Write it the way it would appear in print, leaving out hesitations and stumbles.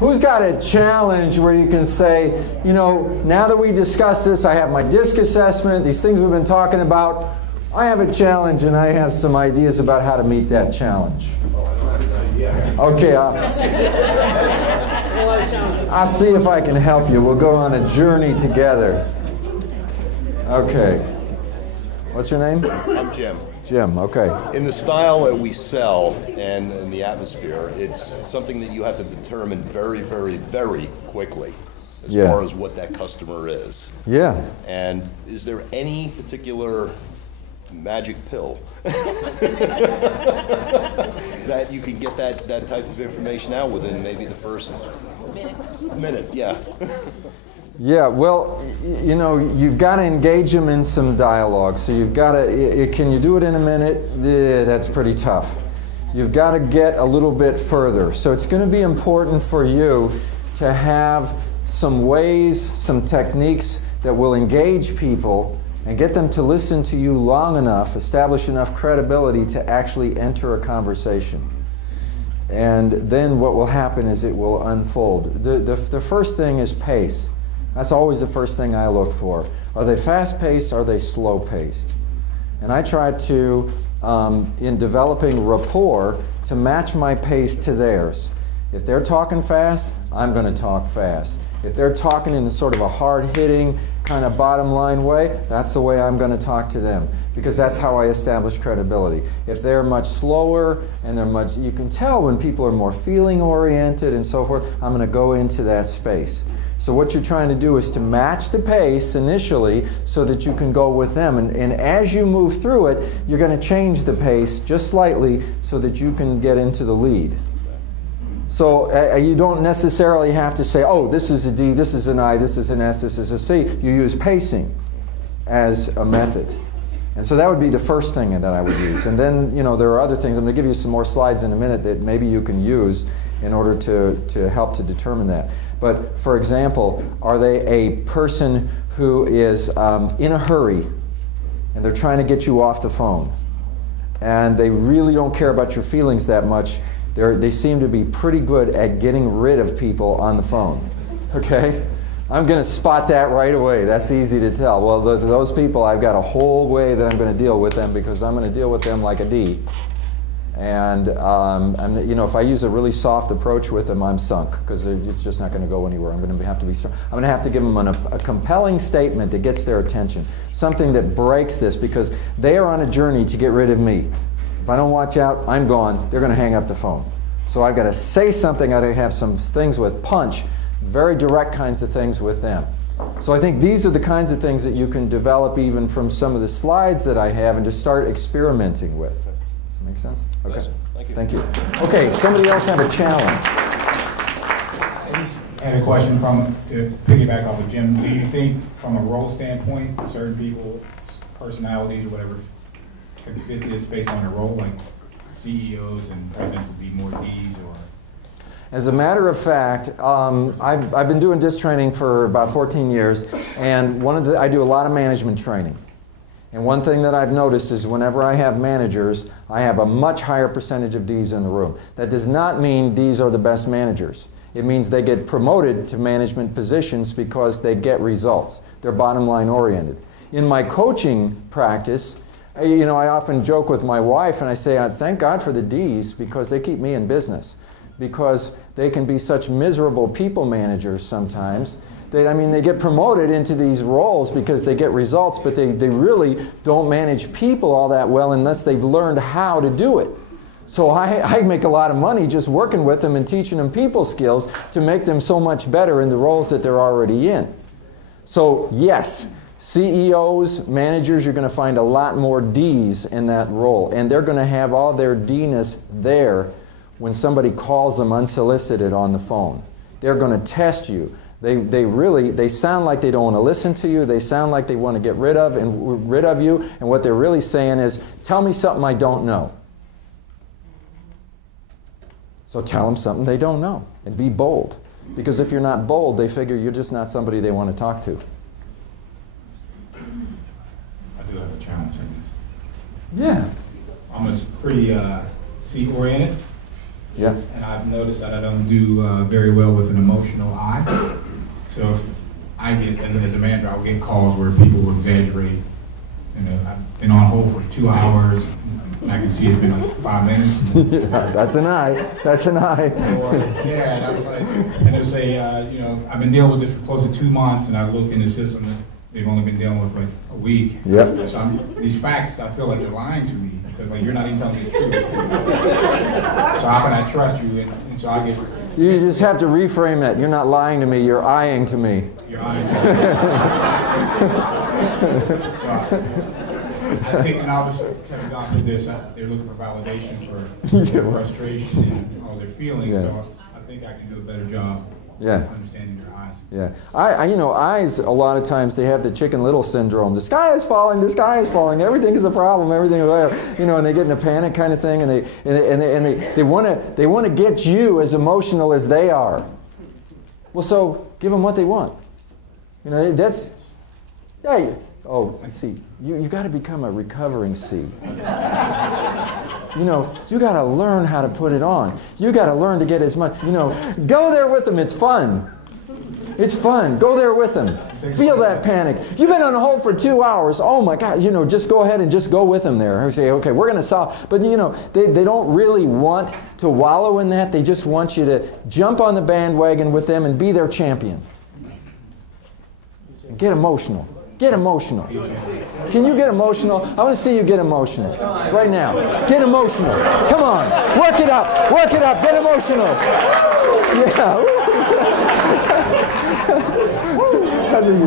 Who's got a challenge where you can say, you know, now that we discussed this, I have my DISC assessment, these things we've been talking about, I have a challenge and I have some ideas about how to meet that challenge. Okay, I'll see if I can help you. We'll go on a journey together. Okay. What's your name? I'm Jim. Jim, okay. In the style that we sell and in the atmosphere, it's something that you have to determine very, very, very quickly as far as what that customer is. Yeah. And is there any particular magic pill that you can get that type of information out within maybe the first minute? Yeah. Yeah, well, you know, you've got to engage them in some dialogue. So you've got to, can you do it in a minute? That's pretty tough. You've got to get a little bit further. So it's going to be important for you to have some ways, some techniques that will engage people and get them to listen to you long enough, establish enough credibility to actually enter a conversation. And then what will happen is it will unfold. The first thing is pace. That's always the first thing I look for. Are they fast-paced? Are they slow-paced? And I try to, in developing rapport, to match my pace to theirs. If they're talking fast, I'm going to talk fast. If they're talking in sort of a hard-hitting, kind of bottom-line way, that's the way I'm going to talk to them, because that's how I establish credibility. If they're much slower and they're much, you can tell when people are more feeling-oriented and so forth, I'm going to go into that space. So what you're trying to do is to match the pace initially so that you can go with them. And as you move through it, you're going to change the pace just slightly so that you can get into the lead. So you don't necessarily have to say, oh, this is a D, this is an I, this is an S, this is a C. You use pacing as a method. And so that would be the first thing that I would use. And then, you know, there are other things. I'm going to give you some more slides in a minute that maybe you can use in order to help to determine that. But for example, are they a person who is in a hurry and they're trying to get you off the phone and they really don't care about your feelings that much? They seem to be pretty good at getting rid of people on the phone. Okay? I'm going to spot that right away. That's easy to tell. Well, those people, I've got a whole way that I'm going to deal with them because I'm going to deal with them like a D. And you know, if I use a really soft approach with them, I'm sunk because it's just not going to go anywhere. I'm going to have to be strong. I'm going to have to give them a compelling statement that gets their attention, something that breaks this, because they are on a journey to get rid of me. If I don't watch out, I'm gone. They're going to hang up the phone. So I've got to say something. I've got to have some things with punch, very direct kinds of things with them. So I think these are the kinds of things that you can develop even from some of the slides that I have and just start experimenting with. Does that make sense? Okay. Thank you. Okay, somebody else have a challenge. I had a question to piggyback off of Jim. Do you think from a role standpoint, certain people's personalities or whatever can fit this based on their role, like CEOs and presidents would be more Ds or? As a matter of fact, I've been doing DISC training for about 14 years, and I do a lot of management training. And one thing that I've noticed is whenever I have managers, I have a much higher percentage of Ds in the room. That does not mean Ds are the best managers. It means they get promoted to management positions because they get results. They're bottom line oriented. In my coaching practice, you know, I often joke with my wife and I say, thank God for the Ds because they keep me in business. Because they can be such miserable people managers sometimes. I mean, they get promoted into these roles because they get results, but they really don't manage people all that well unless they've learned how to do it. So I make a lot of money just working with them and teaching them people skills to make them so much better in the roles that they're already in. So yes, CEOs, managers, you're going to find a lot more Ds in that role, and they're going to have all their D-ness there when somebody calls them unsolicited on the phone. They're going to test you. They sound like they don't want to listen to you. They sound like they want to get rid of you. And what they're really saying is, tell me something I don't know. So tell them something they don't know. And be bold. Because if you're not bold, they figure you're just not somebody they want to talk to. I do have a challenge, I guess. Yeah. I'm pretty C-oriented. Yeah. And I've noticed that I don't do very well with an emotional I. So if I get, and as a manager, I'll get calls where people will exaggerate. You know, I've been on hold for 2 hours, and I can see it's been like 5 minutes. Yeah, that's an I. That's an I. Or, yeah, and I was like, and they'll say, you know, I've been dealing with this for close to 2 months, and I look in the system that they've only been dealing with like a week. Yep. So these facts, I feel like they're lying to me because like you're not even telling me the truth. So how can I trust you? And so I get. You just have to reframe it. You're not lying to me. You're eyeing to me. You're eyeing to me. I think when I was coming down through this, they're looking for validation for their frustration and all their feelings. Yes. So I think I can do a better job understanding their eyes. Yeah. You know, eyes, a lot of times they have the Chicken Little syndrome. The sky is falling, the sky is falling, everything is a problem, everything is whatever. You know, and they get in a panic kind of thing, and they want to get you as emotional as they are. Well, so give them what they want. You know, that's, yeah. Oh, I see. You got to become a recovering C. You know, you got to learn how to put it on. You got to learn to get as much, you know, go there with them. It's fun. It's fun. Go there with them. Feel that panic. You've been on hold for 2 hours. Oh my God, you know, just go ahead and just go with them there. I say, okay, we're going to solve. But you know, they don't really want to wallow in that. They just want you to jump on the bandwagon with them and be their champion. Get emotional. Get emotional. Can you get emotional? I want to see you get emotional. Right now. Get emotional. Come on. Work it up. Work it up. Get emotional. Yeah. That's what you